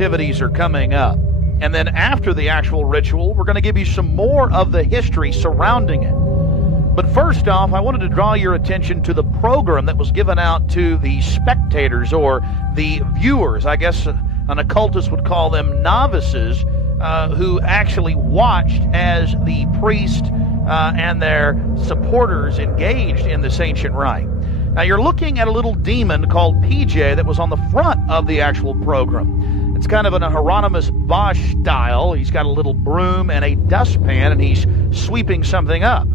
activities are coming up. And then after the actual ritual, we're going to give you some more of the history surrounding it. But first off, I wanted to draw your attention to the program that was given out to the spectators or the viewers. I guess an occultist would call them novices, who actually watched as the priest and their supporters engaged in this ancient rite. Now you're looking at a little demon called PJ that was on the front of the actual program. It's kind of an Hieronymus Bosch style. He's got a little broom and a dustpan, and he's sweeping something up.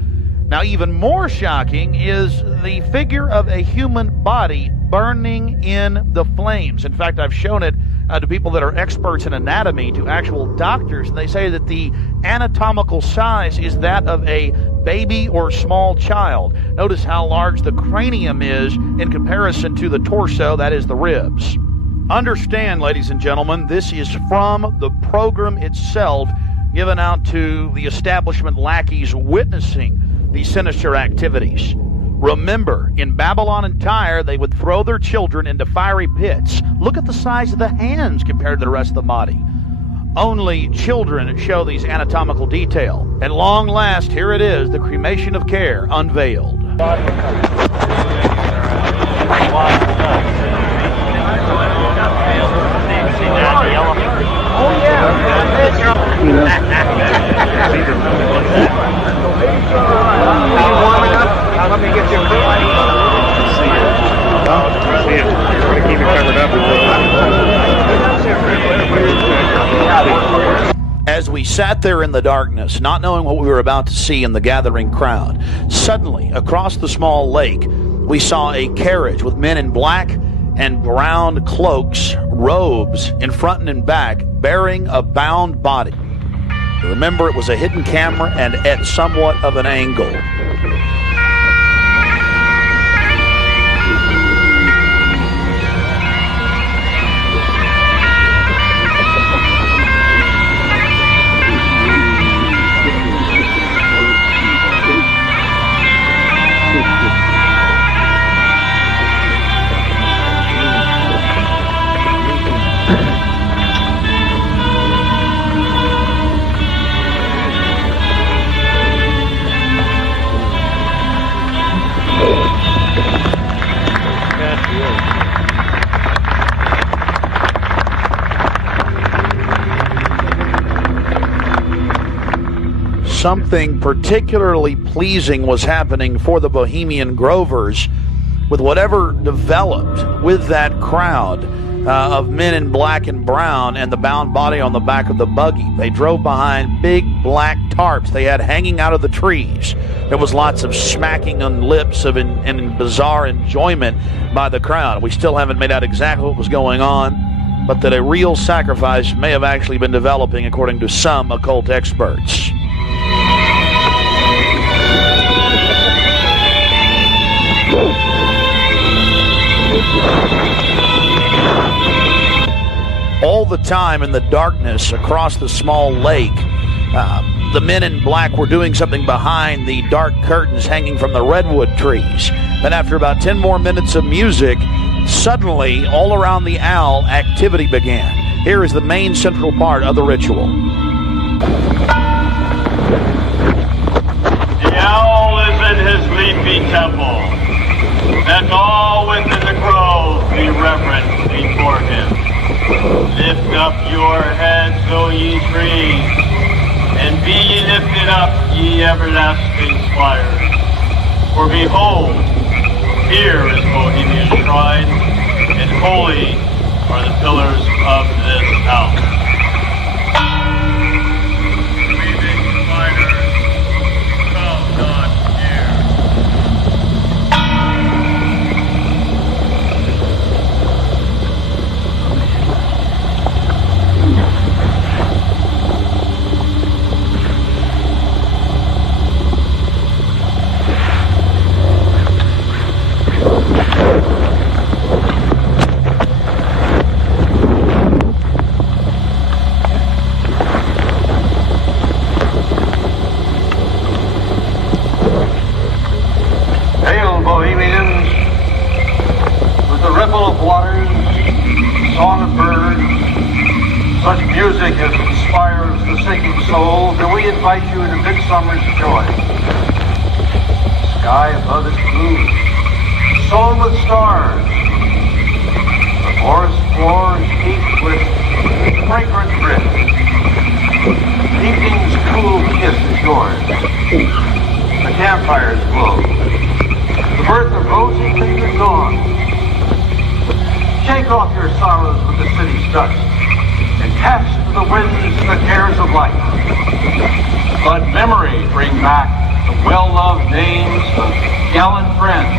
Now, even more shocking is the figure of a human body burning in the flames. In fact, I've shown it to people that are experts in anatomy, to actual doctors, and they say that the anatomical size is that of a baby or small child. Notice how large the cranium is in comparison to the torso, that is the ribs. Understand, ladies and gentlemen, this is from the program itself given out to the establishment lackeys witnessing the sinister activities. Remember, in Babylon and Tyre, they would throw their children into fiery pits. Look at the size of the hands compared to the rest of the body. Only children show these anatomical detail. At long last, here it is, the Cremation of Care unveiled. Oh yeah. Let me get you a keep it covered up. As we sat there in the darkness, not knowing what we were about to see in the gathering crowd, suddenly, across the small lake, we saw a carriage with men in black and brown cloaks, robes in front and in back, bearing a bound body. Remember, it was a hidden camera and at somewhat of an angle. Something particularly pleasing was happening for the Bohemian Grovers with whatever developed with that crowd of men in black and brown and the bound body on the back of the buggy. They drove behind big black tarps they had hanging out of the trees. There was lots of smacking on lips of and bizarre enjoyment by the crowd. We still haven't made out exactly what was going on, but that a real sacrifice may have actually been developing according to some occult experts. All the time in the darkness across the small lake, the men in black were doing something behind the dark curtains hanging from the redwood trees. Then after about 10 more minutes of music, suddenly all around the owl activity began. Here is the main central part of the ritual. The owl is in his leafy temple. Let all within the grove be reverent before him. Lift up your heads, O ye trees, and be ye lifted up, ye everlasting spires. For behold, here is Bohemian shrine, and holy are the pillars of this house. Weaving spiders, come not here. such music as inspires the sinking soul, do we invite you into midsummer's joy. Sky above is blue, sown with stars. The forest floor is heaped with fragrant drift. Evening's cool kiss is yours. The campfires glow. The birth of rosy fingered dawn. Shake off your sorrows with the city's dust and cast to the winds the cares of life. Let memory bring back the well-loved names of gallant friends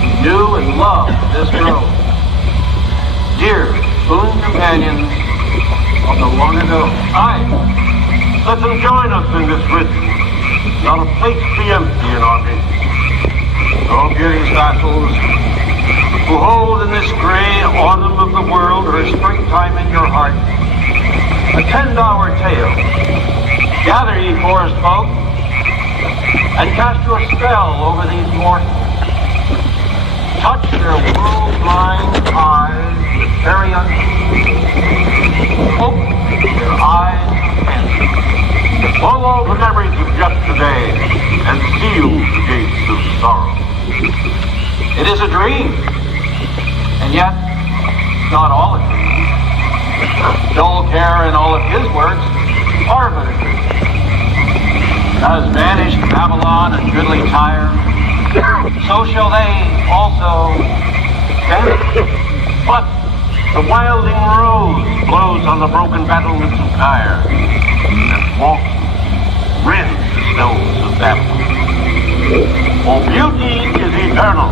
who knew and loved this grove. Dear boon companions of the long ago. Aye, let them join us in this ritual. Not a place be empty in our midst. O beauty's vassals, who hold in this gray autumn of the world her springtime in your heart, attend our tale. Gather, ye forest folk, and cast your spell over these mortals. Touch their world-blind eyes with fairy unseen. Open their eyes and swallow the memories of yesterday and seal the gates of sorrow. It is a dream, and yet not all a dream. Dull Care and all of his works are but a dream. As vanished Babylon and goodly Tyre, so shall they also vanish. But the wilding rose blows on the broken battlements of Tyre, and walks rends the stones of Babylon. For beauty is eternal,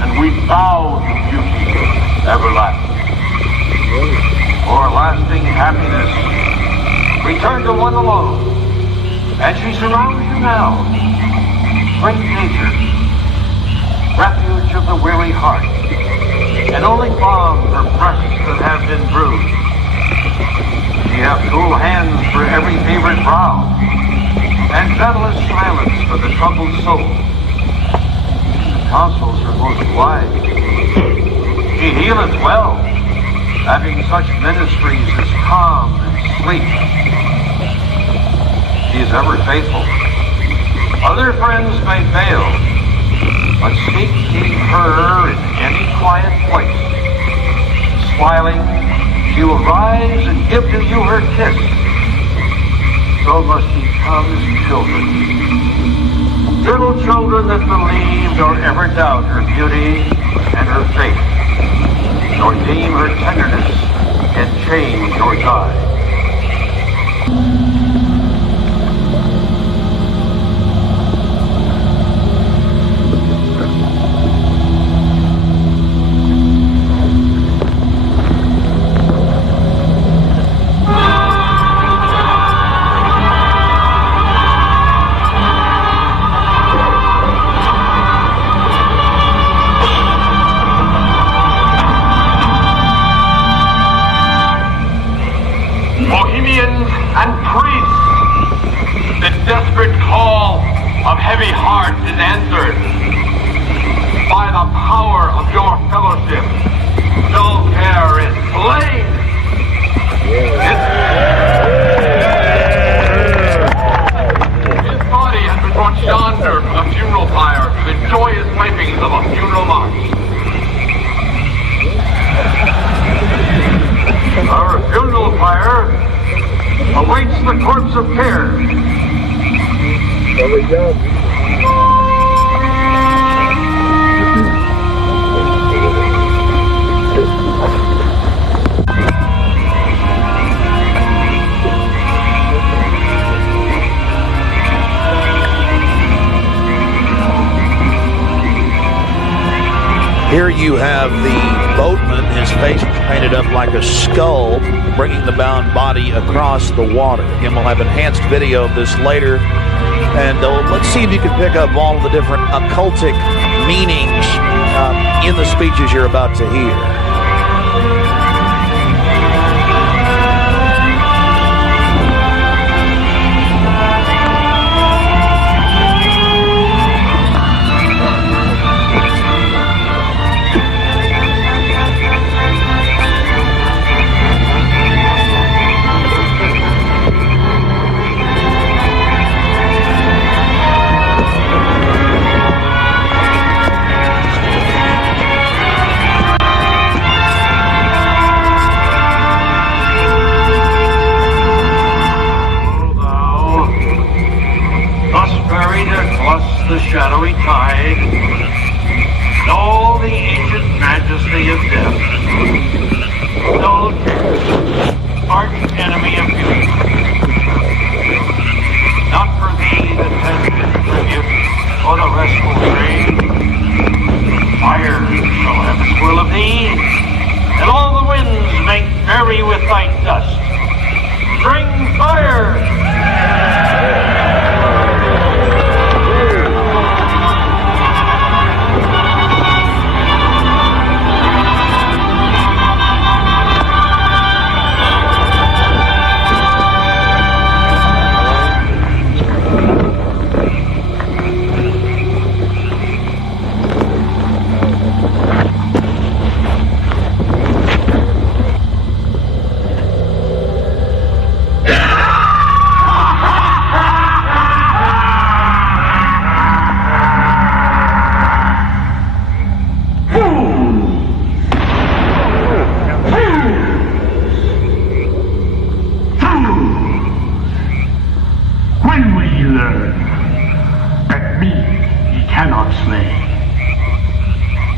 and we bow to beauty everlasting. For lasting happiness, return to one alone, and she surrounds you now. Great nature, refuge of the weary heart, and only balm for breasts that have been bruised. Ye have cool hands for every favored brow, and gentlest silence for the troubled soul. The counsels are most wise. He healeth well, having such ministries as calm and sleep. He is ever faithful. Other friends may fail, but seek ye her in any quiet place. Smiling, she will rise and give to you her kiss. So must ye come as children. Little children that believe nor ever doubt her beauty and her faith, nor deem her tenderness can change or die. Bohemians and priests, the desperate call of heavy hearts is answered. By the power of your fellowship, Dull Care is slain. His body has been brought yonder from the funeral pyre to the joyous pipings of a funeral march. Our funeral pyre awaits the corpse of Care. There we go. Here you have the boatman, his face was painted up like a skull, bringing the bound body across the water. Again, we'll have enhanced video of this later. And let's see if you can pick up all of the different occultic meanings in the speeches you're about to hear. fight dust. Bring fire!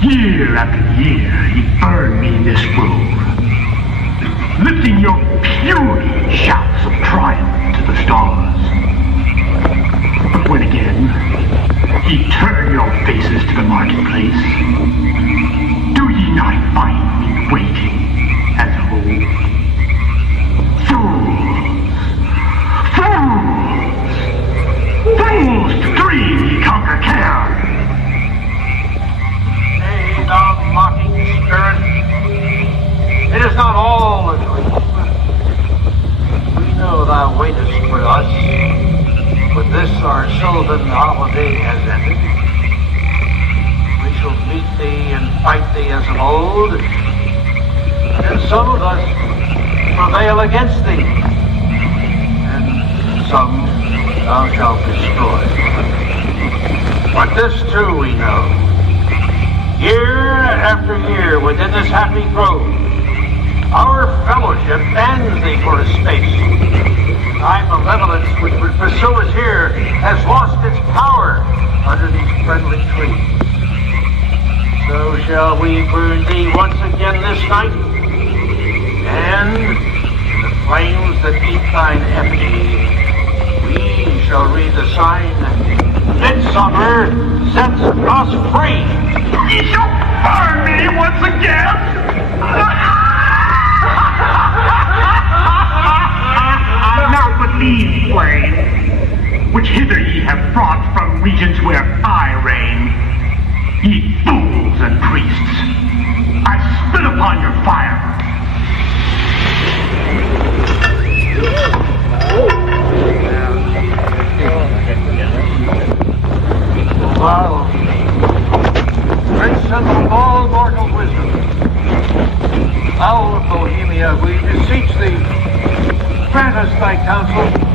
Year after year, ye burn me in this grove, lifting your puny shouts of triumph to the stars. But when again ye turn your faces to the marketplace, do ye not find me waiting as of old? Fools! Fools to dream ye conquer care! Thou mocking spirit, it is not all a dream. We know thou waitest for us, but this our sylvan holiday has ended. We shall meet thee and fight thee as of old, and some of us prevail against thee, and some thou shalt destroy. But this too we know. Year after year within this happy grove, our fellowship bans thee for a space. Thy malevolence which would pursue us here has lost its power under these friendly trees. So shall we burn thee once again this night, and in the flames that eat thine effigy, we shall read the sign, Midsummer sets us free. Ye shall burn me once again! Now but these flames, which hither ye have brought from regions where I reign, ye fools and priests, I spit upon your fire. Wow. Prince of all mortal wisdom, Owl of Bohemia, we beseech thee, grant us thy counsel.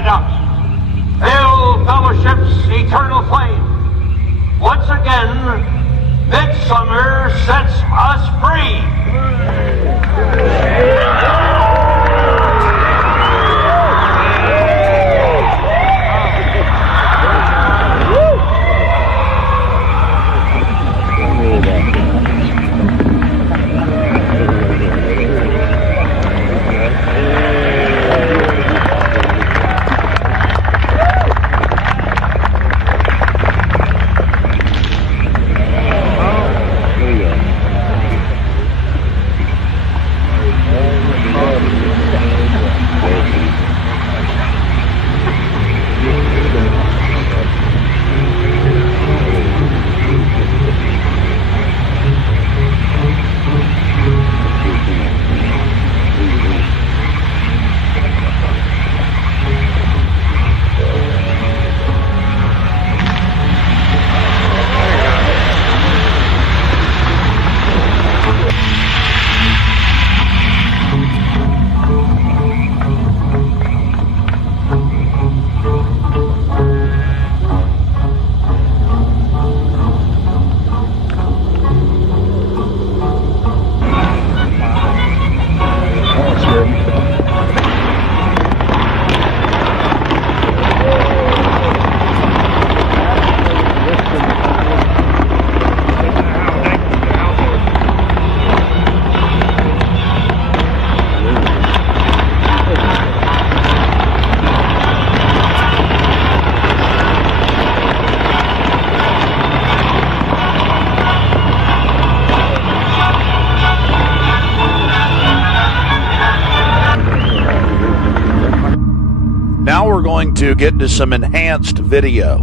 adduct. Hail Fellowship's eternal flame. Once again, midsummer sets us free. Now we're going to get into some enhanced video,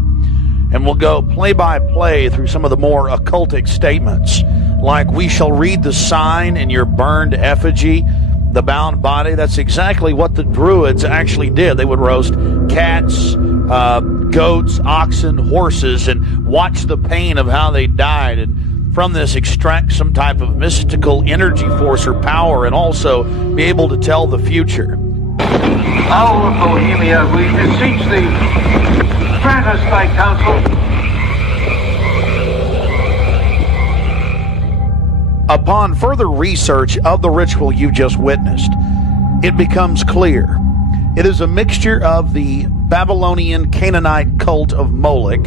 and we'll go play by play through some of the more occultic statements, like we shall read the sign in your burned effigy, the bound body. That's exactly what the Druids actually did. They would roast cats, goats, oxen, horses, and watch the pain of how they died, and from this extract some type of mystical energy force or power, and also be able to tell the future. Owl of Bohemia, we beseech thee, grant us thy counsel. Upon further research of the ritual you've just witnessed, it becomes clear. It is a mixture of the Babylonian Canaanite cult of Moloch,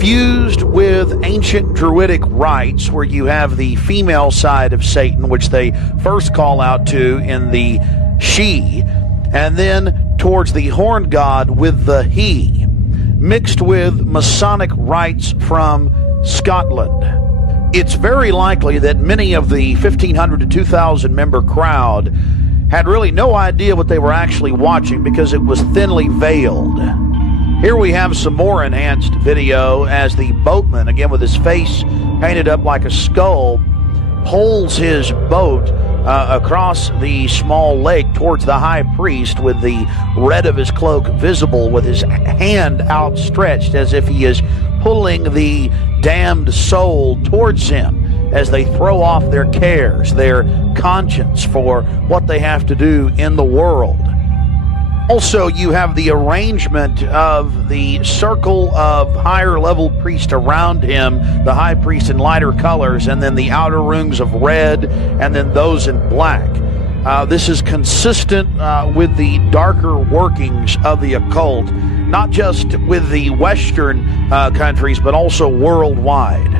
fused with ancient Druidic rites, where you have the female side of Satan, which they first call out to in the she, and then towards the horn god with the he, mixed with Masonic rites from Scotland. It's very likely that many of the 1,500 to 2,000 member crowd had really no idea what they were actually watching because it was thinly veiled. Here we have some more enhanced video as the boatman, again with his face painted up like a skull, pulls his boat across the small lake towards the high priest, with the red of his cloak visible, with his hand outstretched as if he is pulling the damned soul towards him as they throw off their cares, their conscience for what they have to do in the world. Also, you have the arrangement of the circle of higher level priests around him, the high priest in lighter colors, and then the outer rings of red, and then those in black. This is consistent with the darker workings of the occult, not just with the Western countries, but also worldwide.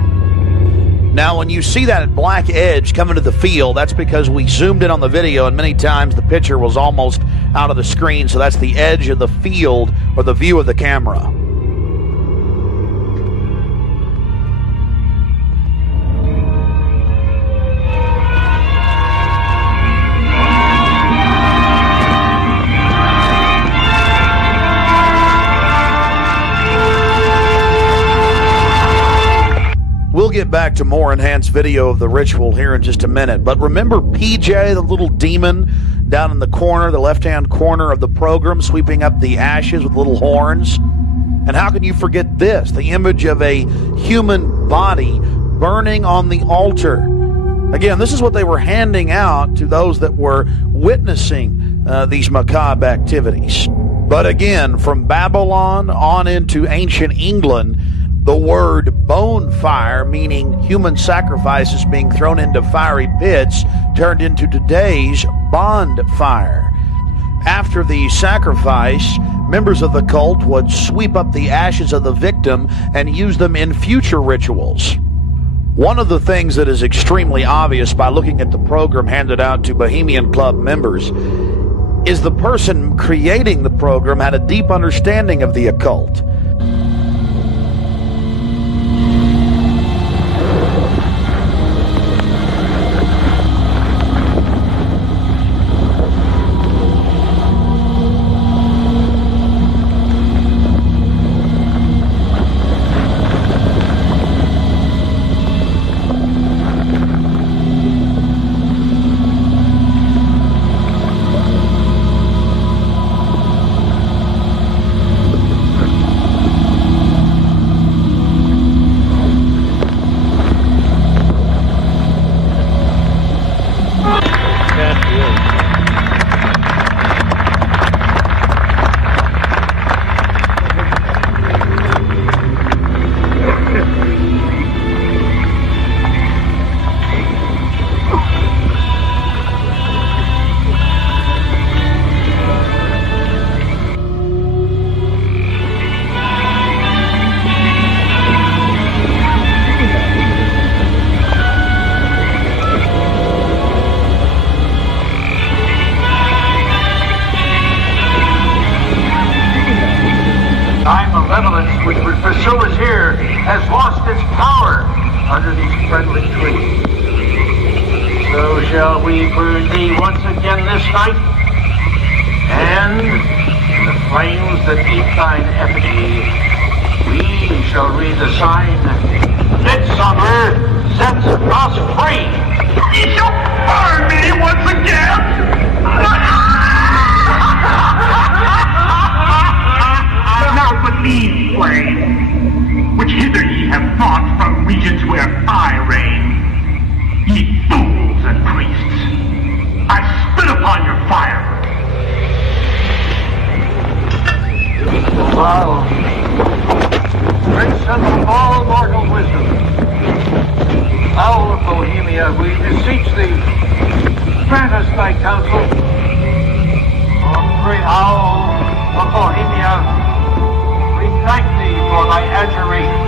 Now, when you see that black edge coming to the field, that's because we zoomed in on the video, and many times the picture was almost out of the screen, so that's the edge of the field or the view of the camera. We'll get back to more enhanced video of the ritual here in just a minute. But remember PJ, the little demon down in the corner, the left-hand corner of the program, sweeping up the ashes with little horns? And how can you forget this? The image of a human body burning on the altar. Again, this is what they were handing out to those that were witnessing these macabre activities. But again, from Babylon on into ancient England, the word bonfire, meaning human sacrifices being thrown into fiery pits, turned into today's bonfire. After the sacrifice, members of the cult would sweep up the ashes of the victim and use them in future rituals. One of the things that is extremely obvious by looking at the program handed out to Bohemian Club members is the person creating the program had a deep understanding of the occult. Which would pursue us here has lost its power under these friendly trees. So shall we burn thee once again this night, and in the flames that eat thine effigy, we shall read the sign, Midsummer sets us free. You shall burn me once again! Now but these flames, which hither ye have brought from regions where I reign, ye fools and priests, I spit upon your fire. Wow. Prince of all mortal wisdom, Owl of Bohemia, we beseech thee, grant us thy counsel. O great Owl of Bohemia, we thank thee for thy adjuration.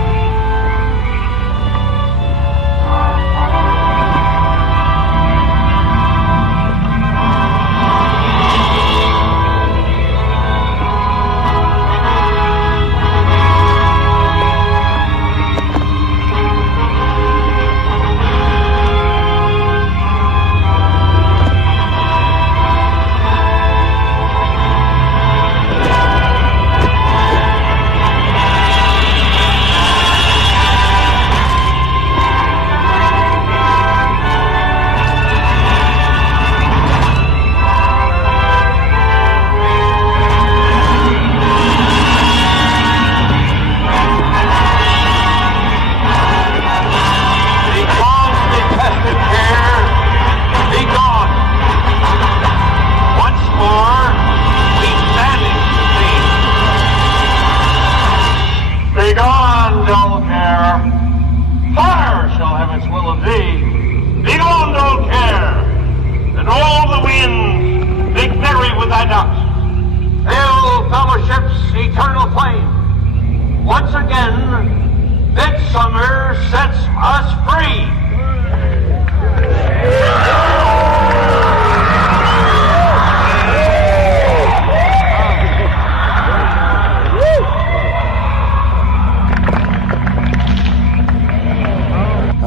Eternal flame. Once again, Midsummer sets us free.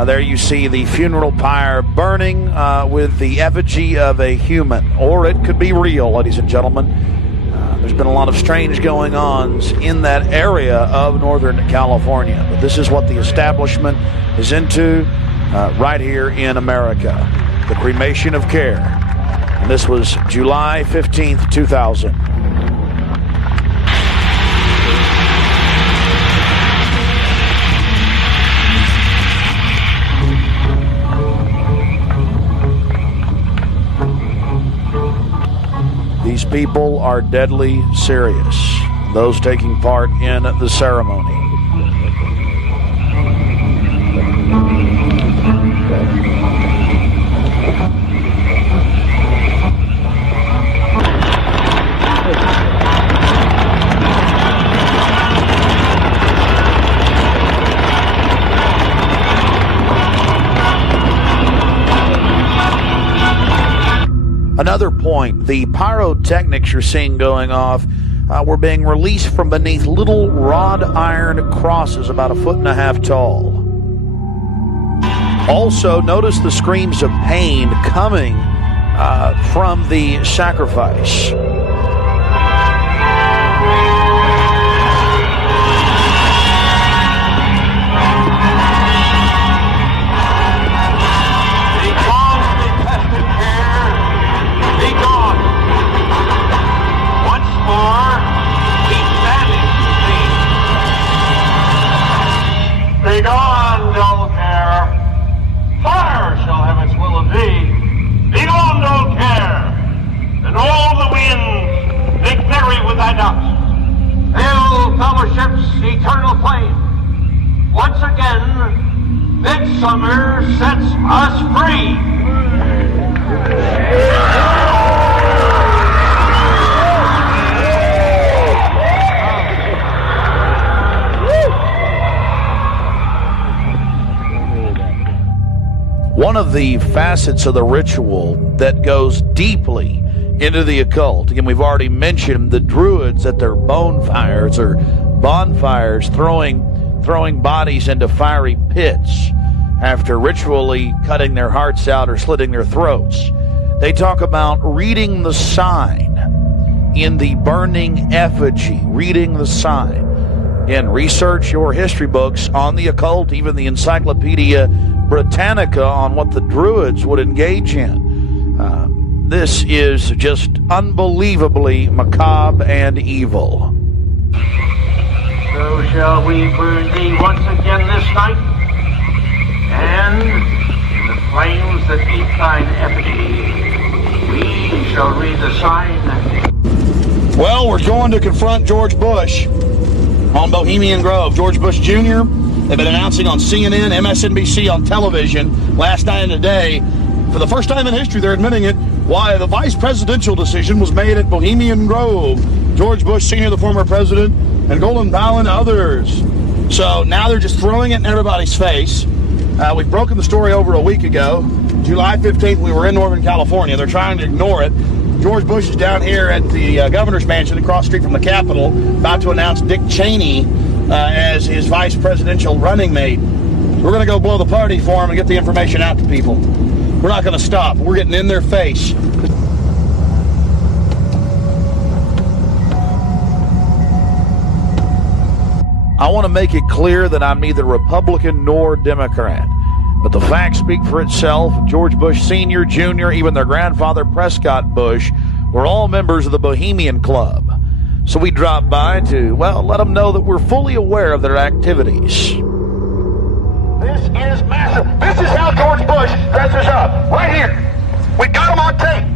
There you see the funeral pyre burning with the effigy of a human, or it could be real, ladies and gentlemen. There's been a lot of strange going-ons in that area of Northern California, but this is what the establishment is into right here in America, the Cremation of Care. And this was July 15th, 2000. These people are deadly serious, those taking part in the ceremony. Another point, the pyrotechnics you're seeing going off were being released from beneath little wrought iron crosses about 1.5 feet tall. Also, notice the screams of pain coming from the sacrifice. Begone, dull care. Fire shall have its will of thee. Begone, dull care. And all the winds make merry with thy dust. Hail, fellowship's eternal flame. Once again, midsummer sets us free. One of the facets of the ritual that goes deeply into the occult, again, we've already mentioned the Druids at their bonfires or bonfires throwing bodies into fiery pits after ritually cutting their hearts out or slitting their throats. They talk about reading the sign in the burning effigy, reading the sign. Again, research your history books on the occult, even the Encyclopedia Britannica on what the Druids would engage in. This is just unbelievably macabre and evil. So shall we burn thee once again this night, and in the flames that eat thine effigy, we shall read the sign. Well, we're going to confront George Bush on Bohemian Grove. George Bush Jr., they've been announcing on CNN, MSNBC, on television last night and today. For the first time in history, they're admitting it, why the vice presidential decision was made at Bohemian Grove. George Bush Sr., the former president, and Colin Powell and others. So now they're just throwing it in everybody's face. We've broken the story over a week ago. July 15th, we were in Northern California. They're trying to ignore it. George Bush is down here at the governor's mansion across the street from the Capitol, about to announce Dick Cheney as his vice presidential running mate. We're going to go blow the party for him and get the information out to people. We're not going to stop. We're getting in their face. I want to make it clear that I'm neither Republican nor Democrat. But the facts speak for itself. George Bush Sr., Jr., even their grandfather Prescott Bush were all members of the Bohemian Club. So we dropped by to, well, let them know that we're fully aware of their activities. This is massive. This is how George Bush dresses up. Right here. We got him on tape.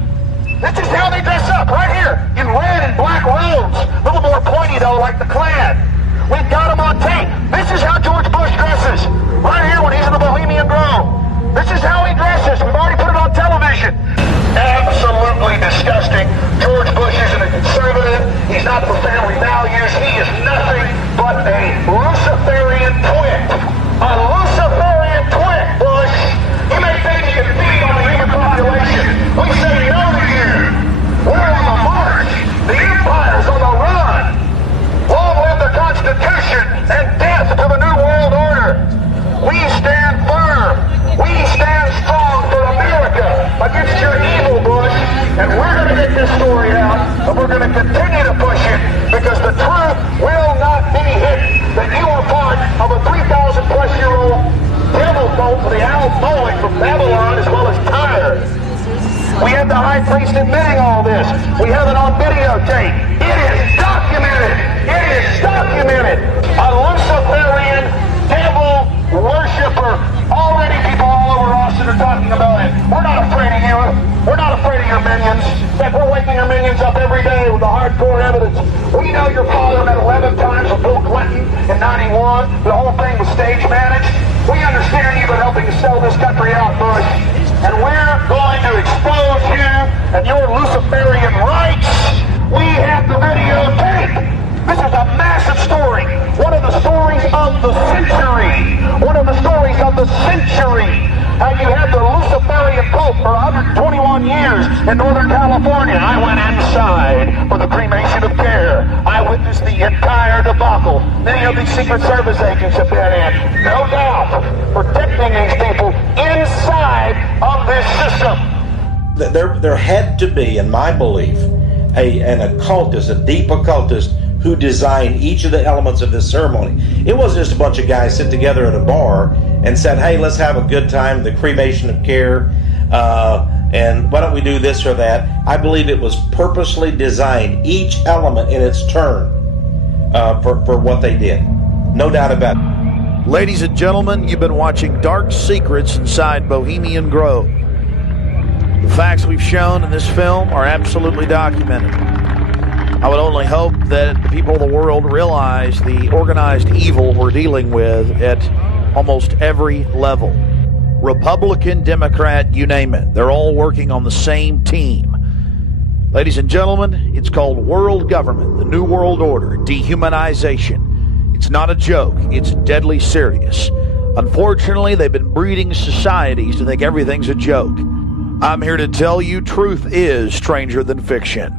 This is how they dress up. Right here. In red and black robes. A little more pointy, though, like the Klan. We've got him on tape. This is how George Bush dresses. Right here when he's in the Bohemian Grove. This is how he dresses. We've already put it on television. Absolutely disgusting. George Bush isn't a conservative. He's not for family values. He is nothing but a Luciferian twit. A Luciferian twit, Bush. You may think you can feed on the human population. We say no to you. We're on the march. The empire's on the run. Long live the Constitution and death to the New World Order. We stand firm. We stand strong for America against your evil, Bush. And we're going to get this story out, and we're going to continue to push it because the truth will not be hidden. That you are part of a 3,000-plus-year-old devil cult for the owl mowing from Babylon as well as Tyre. We have the high priest admitting all this. We have it on videotape. It is documented. It is documented. A Luciferian devil worshiper. Already people all over Austin are talking about it. We're not afraid of you. We're not afraid of your minions. In fact, we're waking our minions up every day with the hardcore evidence. We know your father met 11 times with Bill Clinton in 91. The whole thing was stage managed. We understand you've been helping to sell this country out, Bush. And we're going to expose you and your Luciferian rights. We have the videotape. This is a massive story. One of the stories of the century. One of the stories of the century. How you had the Luciferian Pope for 121 years in Northern California. I went inside for the Cremation of Care. I witnessed the entire debacle. Many of these Secret Service agents have been in, no doubt, protecting these people inside of this system. There had to be, in my belief, an occultist, a deep occultist, who designed each of the elements of this ceremony. It wasn't just a bunch of guys sit together at a bar and said, hey, let's have a good time, the Cremation of Care, and why don't we do this or that. I believe it was purposely designed, each element in its turn, for what they did. No doubt about it. Ladies and gentlemen, you've been watching Dark Secrets inside Bohemian Grove. The facts we've shown in this film are absolutely documented. I would only hope that the people of the world realize the organized evil we're dealing with at almost every level. Republican, Democrat, you name it. They're all working on the same team. Ladies and gentlemen, it's called world government, the New World Order, dehumanization. It's not a joke. It's deadly serious. Unfortunately, they've been breeding societies to think everything's a joke. I'm here to tell you truth is stranger than fiction.